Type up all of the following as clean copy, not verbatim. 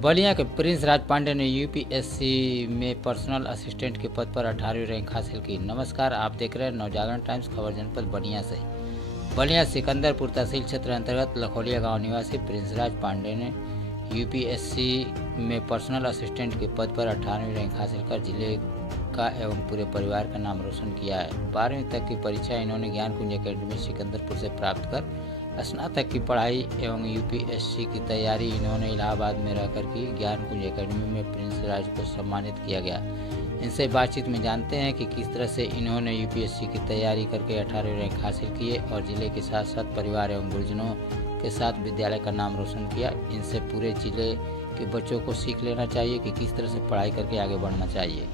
बलिया के प्रिंस राज पांडे ने यूपीएससी में पर्सनल असिस्टेंट के पद पर 18वीं रैंक हासिल की। नमस्कार, आप देख रहे हैं नवजागरण टाइम्स खबर जनपद बलिया से। बलिया सिकंदरपुर तहसील क्षेत्र अंतर्गत लखोलिया गांव निवासी प्रिंस राज पांडे ने यूपीएससी में पर्सनल असिस्टेंट के पद पर 18वीं रैंक हासिल कर जिले का एवं पूरे परिवार का नाम रोशन किया है। 12वीं तक की परीक्षा इन्होंने ज्ञान कुंज अकेडमी सिकंदरपुर से प्राप्त कर स्नातक की पढ़ाई एवं यूपीएससी की तैयारी इन्होंने इलाहाबाद में रहकर की। ज्ञान कुंज अकेडमी में प्रिंस राज को सम्मानित किया गया। इनसे बातचीत में जानते हैं कि किस तरह से इन्होंने यूपीएससी की तैयारी करके 18वीं रैंक हासिल किए और जिले के साथ साथ परिवार एवं गुरुजनों के साथ विद्यालय का नाम रोशन किया। इनसे पूरे जिले के बच्चों को सीख लेना चाहिए कि किस तरह से पढ़ाई करके आगे बढ़ना चाहिए।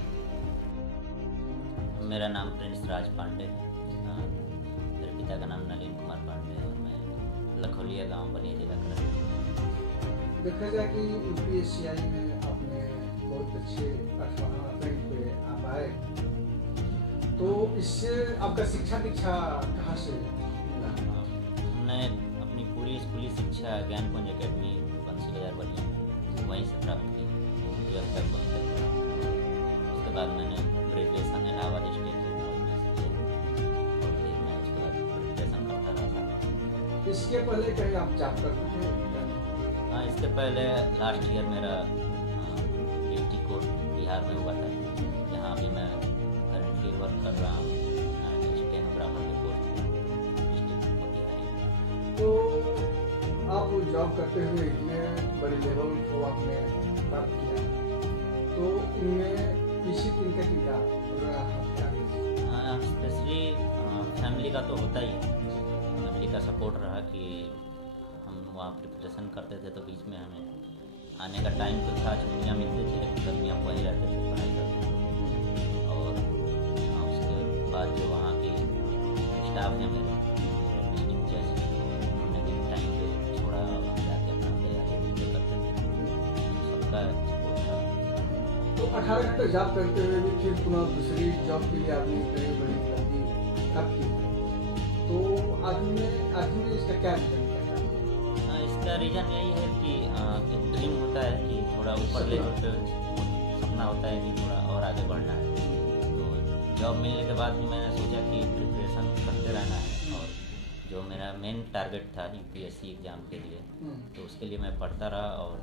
मेरा नाम प्रिंस राज पांडे है। मेरे पिता का नाम नलिन कुमार पांडे है और मैं लखोलिया गांव बलिया जिला का रहने वाला हूं। देखा जाए कि यूपीएससीआई में आपने बहुत अच्छे 18 रैंक पे आप आए, तो इससे आपका शिक्षा दीक्षा कहाँ से मिला? हमने अपनी पूरी स्कूली शिक्षा ज्ञान कुंज अकेडमी बंसी बाजार बलिया में वहीं से प्राप्त की। 12th तक वहीं तक पढ़ा। उसके बाद मैंने ग्रेजुएशन इलाहाबाद स्टेट यूनिवर्सिटी से किया और फिर मैं उसके बाद प्रिपरेशन करता रहा। इसके पहले कहीं आप जॉब करते थे? हाँ, इसके पहले लास्ट ईयर मेरा ड्यूटी कोर्ट बिहार में हुआ था, जहाँ अभी मैं करंटली वर्क कर रहा हूँ स्टेनोग्राफर के पोस्ट डिस्ट्रिक्ट मोतिहारी। तो आप जॉब करते हुए इतने बड़े लेवल को आपने प्राप्त किया, तो इनमें किसी दिन का क्या स्पेशली फैमिली का तो होता ही है। फैमिली का सपोर्ट रहा कि हम वहाँ प्रिपरेशन करते थे, तो बीच में हमें आने का टाइम तो था, छुट्टियाँ मिलती थी, लेकिन तब भी हम वहीं रहते थे, पढ़ाई करते थे। और उसके बाद जो वहाँ के स्टाफ हैं मेरे डिस्ट्रिक्ट जज, उन्होंने भी टाइम पे छोड़ा और जाके अपना तैयारी करते थे। सबका सपोर्ट था। तो 18 घंटे जॉब करते हुए भी फिर पुनः दूसरी जॉब के लिए आपने इतनी बड़ी तरक्की कब की? तो आदमी इसका क्या रीजन है? इसका रीज़न यही है कि एक ड्रीम होता है कि थोड़ा ऊपर लेवल पे सपना होता है कि थोड़ा और आगे बढ़ना है। तो जॉब मिलने के बाद भी मैंने सोचा कि प्रिपरेशन करते रहना है, और जो मेरा मेन टारगेट था यूपीएससी एग्ज़ाम के लिए, तो उसके लिए मैं पढ़ता रहा और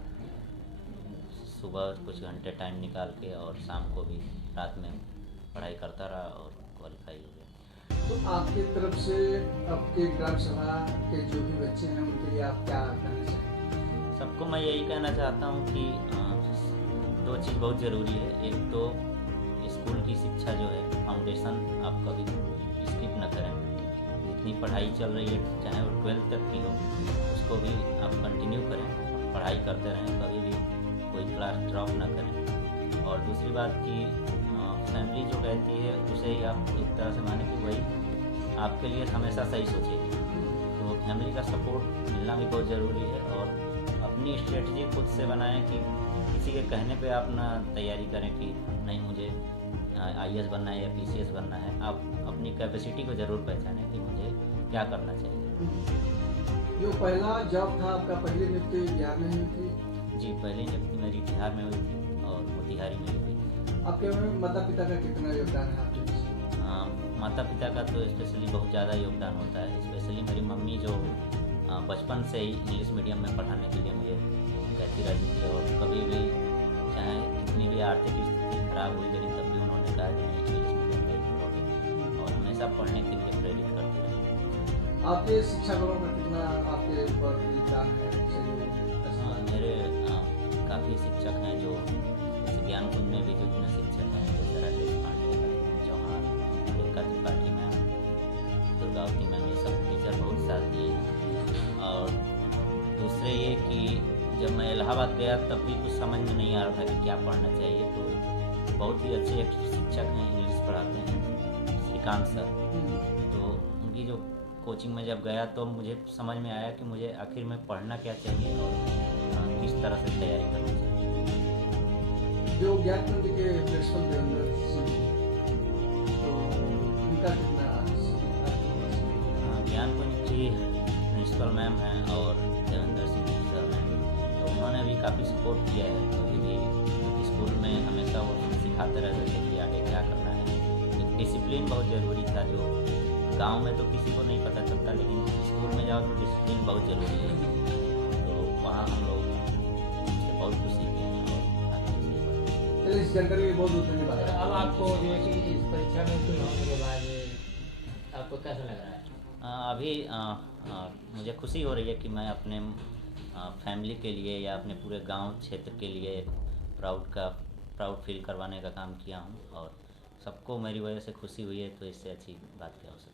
सुबह कुछ घंटे टाइम निकाल के और शाम को भी रात में पढ़ाई करता रहा और क्वालिफाई हो गया। तो आपकी तरफ से आपके ग्राम सभा के जो भी बच्चे हैं उनके लिए आप क्या कहना चाहेंगे? सबको मैं यही कहना चाहता हूँ कि दो चीज़ बहुत ज़रूरी है। एक तो स्कूल की शिक्षा जो है, फाउंडेशन आप कभी स्किप न करें। जितनी पढ़ाई चल रही है, चाहे वो 12th तक की हो, उसको भी आप कंटिन्यू करें, पढ़ाई करते रहें, कभी भी कोई क्लास ड्रॉप ना करें। और दूसरी बात कि फैमिली जो कहती है उसे ही आप एक तरह से माने कि वही आपके लिए हमेशा सही सोचेगी। तो फैमिली का सपोर्ट मिलना भी बहुत ज़रूरी है, और अपनी स्ट्रेटजी खुद से बनाएं कि किसी के कहने पे आप ना तैयारी करें कि नहीं मुझे आईएएस बनना है या पीसीएस बनना है। आप अपनी कैपेसिटी को ज़रूर पहचानें कि मुझे क्या करना चाहिए। जो पहला जॉब था आपका, पहली नियुक्ति बिहार में हुई थी? जी, पहली नियुक्ति मेरी बिहार में हुई थी और मोतिहारी में हुई थी। आपके माता पिता का कितना योगदान है आपके पीछे? माता पिता का तो स्पेशली बहुत ज़्यादा योगदान होता है। स्पेशली मेरी मम्मी जो बचपन से ही इंग्लिश मीडियम में पढ़ाने के लिए मुझे कहती रहती थी, और कभी भी चाहे कितनी भी आर्थिक स्थिति खराब हुई, लेकिन तब भी उन्होंने कहा कि नहीं, इंग्लिश मीडियम में पढ़ोगे, और हमेशा पढ़ने के लिए प्रेरित करती रही। आपके शिक्षकों का कितना आपके ऊपर योगदान है? मेरे काफ़ी शिक्षक हैं जो ज्ञान कुंज में भी जितने शिक्षक हैं, जैसे राजेश पांडे, चौहान, रेखा त्रिपाठी मैम, दुर्गावती मैम, ये सब टीचर बहुत साथ दिए हैं। और दूसरे ये कि जब मैं इलाहाबाद गया तब भी कुछ समझ में नहीं आ रहा था कि क्या पढ़ना चाहिए, तो बहुत ही अच्छे एक शिक्षक हैं, इंग्लिश पढ़ाते हैं, श्रीकांत सर। तो उनकी जो कोचिंग में जब गया तो मुझे समझ में आया कि मुझे आखिर में पढ़ना क्या चाहिए और किस तरह से तैयारी करनी चाहिए। जो ज्ञान कुंज के प्रिंसिपल देवेंद्र सिंह, तो उनका कितना? ज्ञान कुंज की प्रिंसिपल मैम हैं और देवेंद्र सिंह सर हैं, तो उन्होंने भी काफ़ी सपोर्ट किया है डिसिप्लिन बहुत ज़रूरी था, जो गांव में तो किसी को नहीं पता चलता, लेकिन स्कूल में जाओ तो डिसिप्लिन बहुत ज़रूरी है। तो वहाँ हम लोग उससे बहुत कुछ सीखे हैं और आगे भी सीखेंगे। चलिए, इस जानकारी के लिए बहुत बहुत धन्यवाद। अब आपको जो है कि इस परीक्षा में उत्तीर्ण होने के बाद आपको कैसा लग रहा है? अभी मुझे खुशी हो रही है कि मैं अपने फैमिली के लिए या अपने पूरे गांव क्षेत्र के लिए प्राउड फील करवाने का काम किया हूं, और सबको मेरी वजह से खुशी हुई है, तो इससे अच्छी बात क्या हो सकती है।